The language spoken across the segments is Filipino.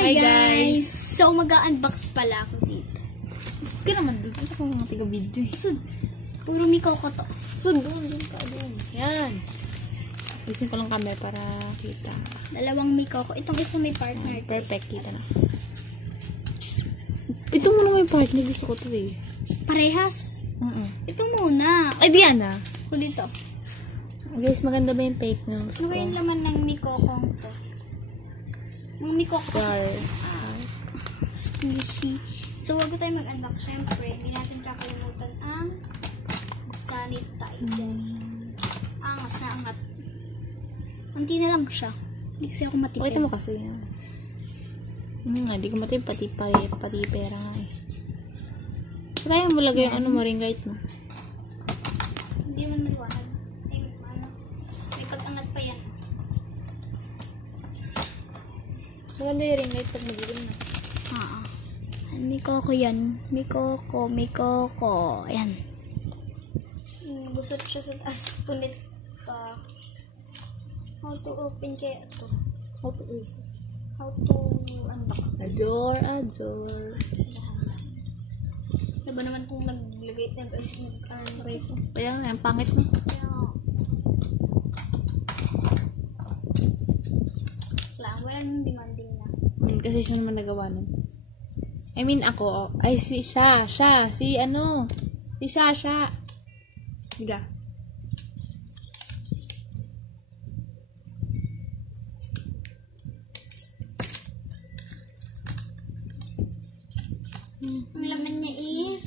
Hi guys! So, mag-unbox pala ako dito. Sud ka naman doon. Ito kung mga tiga-video eh. Sud, puro mikaw ko to. Sud, doon ka doon. Yan. Isin ko lang camera para kita. Dalawang mikaw ko. Itong isa may partner. Perfect, kita na. Ito muna may partner. Gusto ko to eh. Parehas. Ito muna. Ay, Diana. Huli to. Guys, maganda ba yung fake news Ano ko? ba yung laman ng mikokong to? Yung mikoko kasi squishy. So, wag tayo mag-unbox. Siyempre, hindi natin kakalimutan ang sanitizer. Angas na angat. Unti na lang siya. Hindi kasi ako matipid. Pakita mo kasi yan. Hindi ko matipid. Pati pera nga eh. Kaya mo lagay yung ano mo, ring light mo. Hindi man maliwanag. May pag-angat pa yan. Maganda yung ring light pag magilim na. Mikoko yan. Mikoko. Ayan. Gusot siya sa taas. Punit pa. How to open kaya ito? How to unbox this? Adore. Ano ba naman kung nag-array ko? Kaya nga, ang pangit mo. Wala nang demanding na. Kasi siya naman nagawa nun. I mean, ako. Ay, si Sasha. Si Sasha. Diga. Ang laman niya is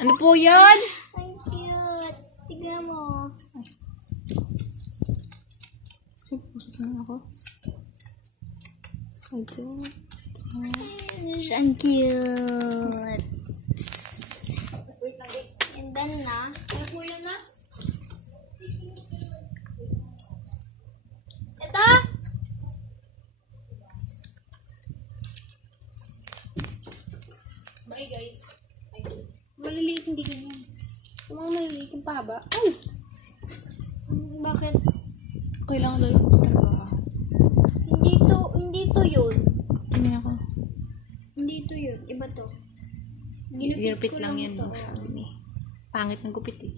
Ano po yun? ang cute. Tignan mo. Pusok na ako. Ito. Siya ang cute. And then na. Ano po yun na? Ito? Bye guys. Maliliit hindi ganyan. Yung mga maliliit yung pahaba. Ay! Bakit? Kailangan daw yung trabaho. Hindi to yun. Hindi ako. Hindi to yun. Iba to. Ginupit ko lang yan. to. Sabi. Pangit ng gupit eh.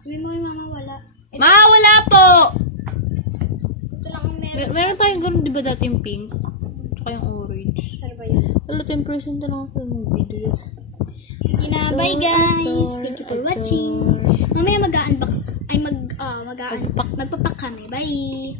Sabi mo kay mama wala. Wala po! Ito lang ang meron. Meron tayong ganun, di ba dati yung pink? Tsaka yung orange. Saan ba yun? Wala, 10% na lang ako ng video. Bye guys! Adore, Thank you for adore. watching. Mamaya mag-unbox. Ay magpapak kami. Bye!